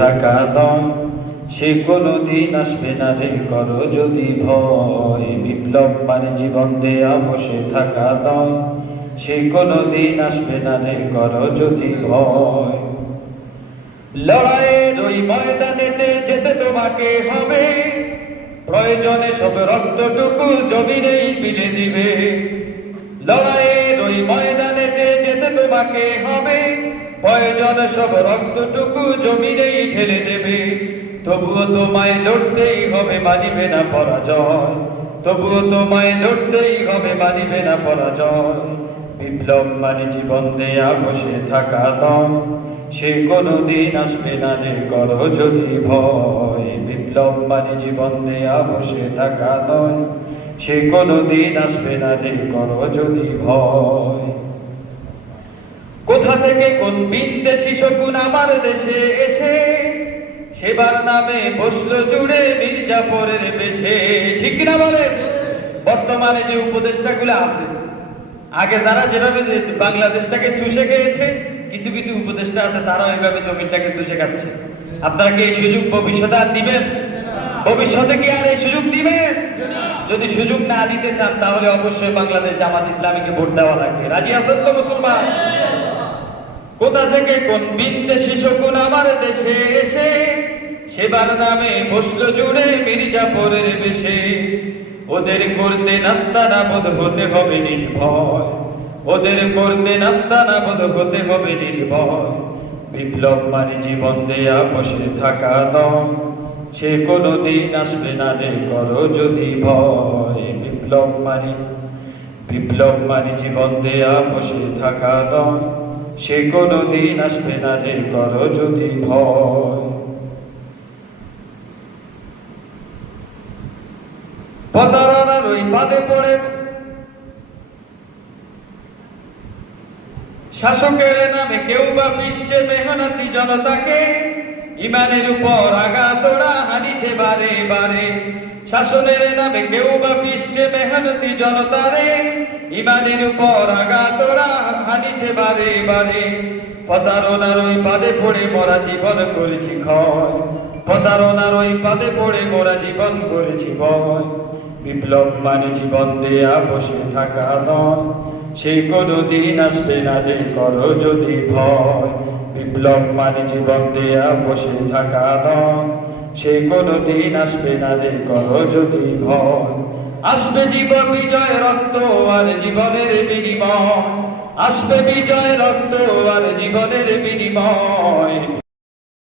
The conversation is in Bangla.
থাকা দম সে কোনদিন আসবে না রে করো যদি ভয়। বিপ্লব মানে জীবন দেয়া বসে থাকা দম সে কোনদিন আসবে না রে করো যদি ভয়। লড়াইয়ের ওই ময়দানেতে যেতে তোমাকে হবে, প্রয়োজনে সব রক্তটুকু জমিনেই বিলে দিবে। লড়াইয়ের ওই ময়দানেতে যেতে তোমাকে হবে, প্রয়োজনে সব রক্তটুকু জমিনেই ঢেলে দেবে। তবুও তোমায় লড়তেই হবে, মানিবে না পরাজয়। তবুও তোমায় লড়তেই হবে, মানিবে না পরাজয়। বিপ্লব মানে জীবন দেয়া বসে থাকা দম সে কোনদিন আসবে না রে করো যদি ভয়। বিপ্লব মানে জীবন দেয়া বসে থাকা নয় সে কোনদিন আসবে না রে করো যদি ভয়। কোথা থেকে কোন বিদেশি শকুন আমার দেশে এসে সেবার নামে বসলো জুড়ে মির্জাফরের বেশে। ঠিক না বলে? বর্তমানে যে উপদেষ্টাগুলো আছে, আগে যারা যেভাবে বাংলাদেশটাকে চুষে খেয়েছে, কিছু কিছু উপদেষ্টা আছে তারা ওইভাবে জমিটাকে চুষে খাচ্ছে। আপনারা কি এই সুযোগ ভবিষ্যতে আর দিবেন? ভবিষ্যতে কি আর এই সুযোগ দিবেন? যদি সুযোগ না দিতে চান তাহলে অবশ্যই বাংলাদেশ জামাত ইসলামীকে ভোট দেওয়া লাগবে। রাজি আছেন তো মুসলমান? কোথা থেকে কোন বিদেশি শকুন আমার দেশে এসে সেবার নামে বসলো জুড়ে মির্জাফরের বেশে। ওদের করতে নাস্তা নাবুদ হতে হবে নির্ভয়, ওদের করতে নাস্তা নাবুদ হতে হবে নির্ভয়। বিপ্লব মানে জীবন দেয়া বসে থাকা দম সে কোনদিন আসবে না রে করো যদি ভয়। বিপ্লব মানে জীবন দেয়া বসে থাকা দম সে কোনদিন আসবে না রে করো যদি ভয়। প্রতারণার ওই ফাঁদে পড়ে শাসকের নামে কেউ বা পিষছে মেহনতি জনতাকে। ইমানের উপর আঘাত ওরা হানিছে বারে বারে। শাসনের নামে কেউ বা পিষছে মেহনতি জনতারে। ইমানের উপর আঘাত ওরা হানিছে বারে বারে। প্রতারণার ওই ফাঁদে পড়ে মোরা জীবন করেছি ক্ষয়, প্রতারণার ওই ফাঁদে পড়ে মোরা জীবন করেছি ভয়। বিপ্লব মানে জীবন দেয়া বসে থাকা নয় সে কোনদিন আসবে না রে করো যদি ভয়। বিপ্লব মানে জীবন দেয়া বসে থাকা নয় সে কোনদিন আসবে না রে করো যদি ভয়। আসবে জীবন বিজয় রক্ত আর জীবনের বিনিময়, আসবে বিজয় রক্ত আর জীবনের বিনিময়।